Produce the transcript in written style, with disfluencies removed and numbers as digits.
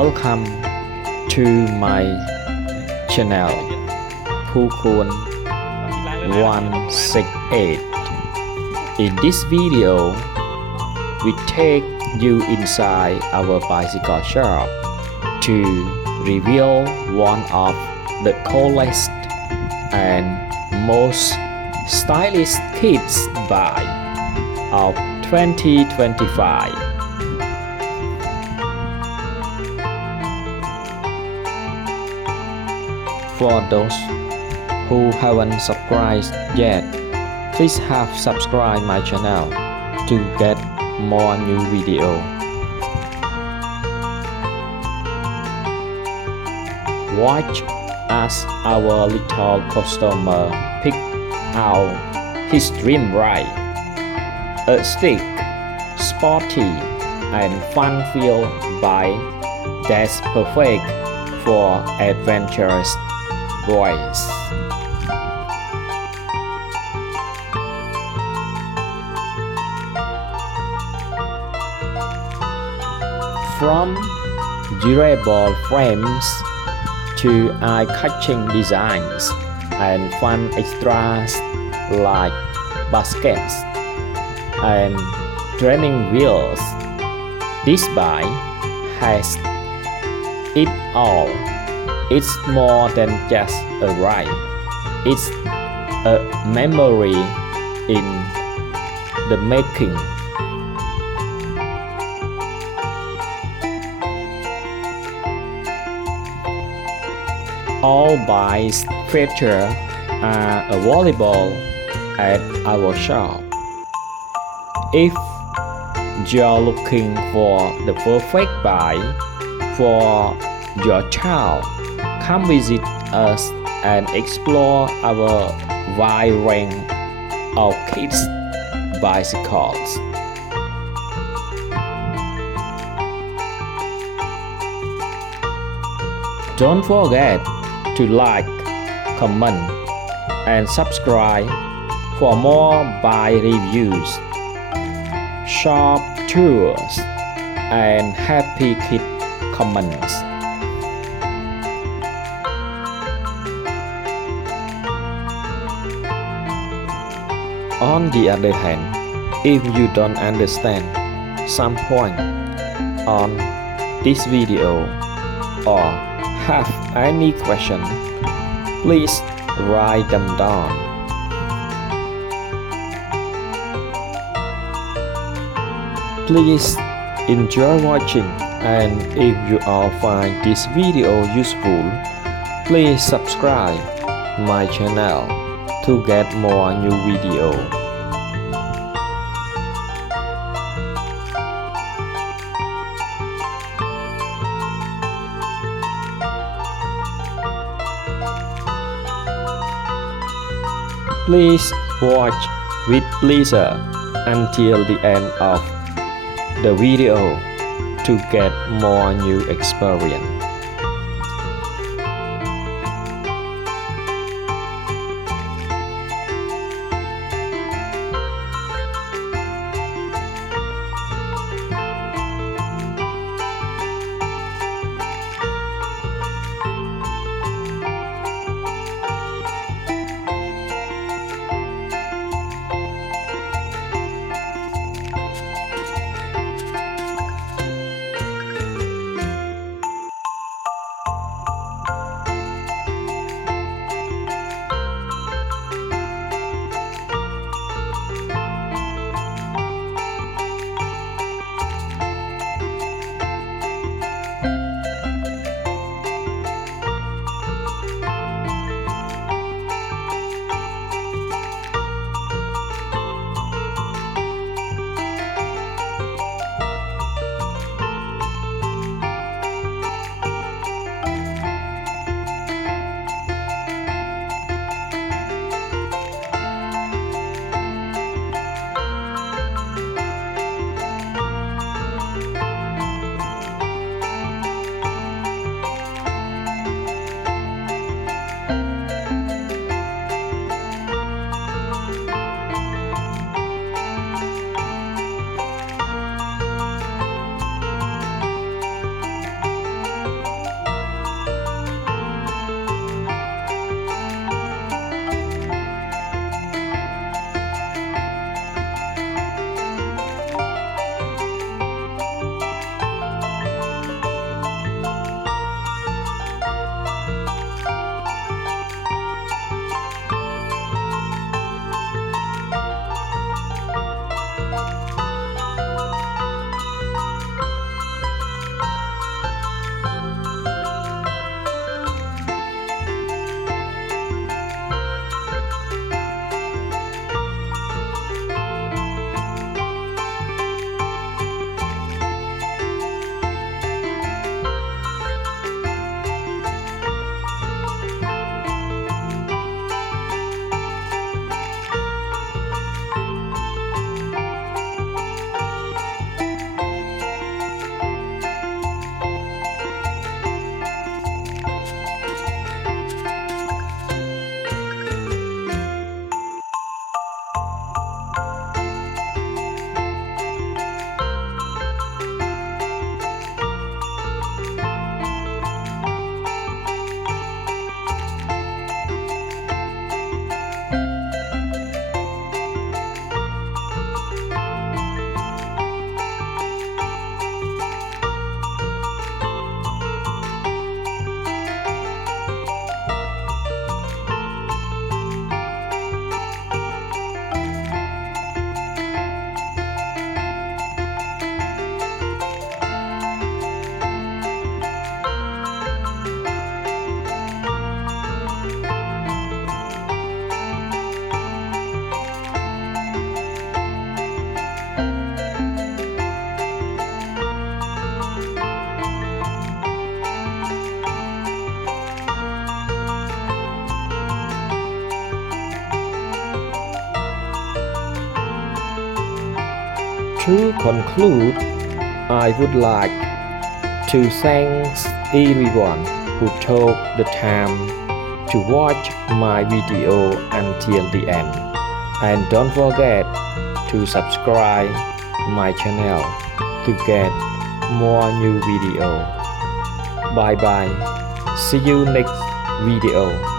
Welcome to my channel ผู้คูณ168. In this video we take you inside our bicycle shop to reveal one of the coolest and most stylish kids bike of 2025. For those who haven't subscribed yet, please have subscribe my channel to get more new video. Watch as our little customer pick out his dream ride, a sleek, sporty, and fun-filled bike that's perfect for adventurous boys. From durable frames to eye-catching designs and fun extras like baskets and training wheels, this bike has it all. It's more than just a ride. It's a memory in the making. All bikes feature are available at our shop. If you're looking for the perfect bike for your child, come visit us and explore our wide range of kids bicycles. Don't forget to like, comment, and subscribe for more bike reviews, shop tours, and happy kid comments. On the other hand, if you don't understand some point on this video or have any question, please write them down. Please enjoy watching, and if you all find this video useful, please subscribe my channel to get more new video. Please watch with pleasure until the end of the video to get more new experience. To conclude, I would like to thank everyone who took the time to watch my video until the end. And don't forget to subscribe my channel to get more new video. Bye bye. See you next video.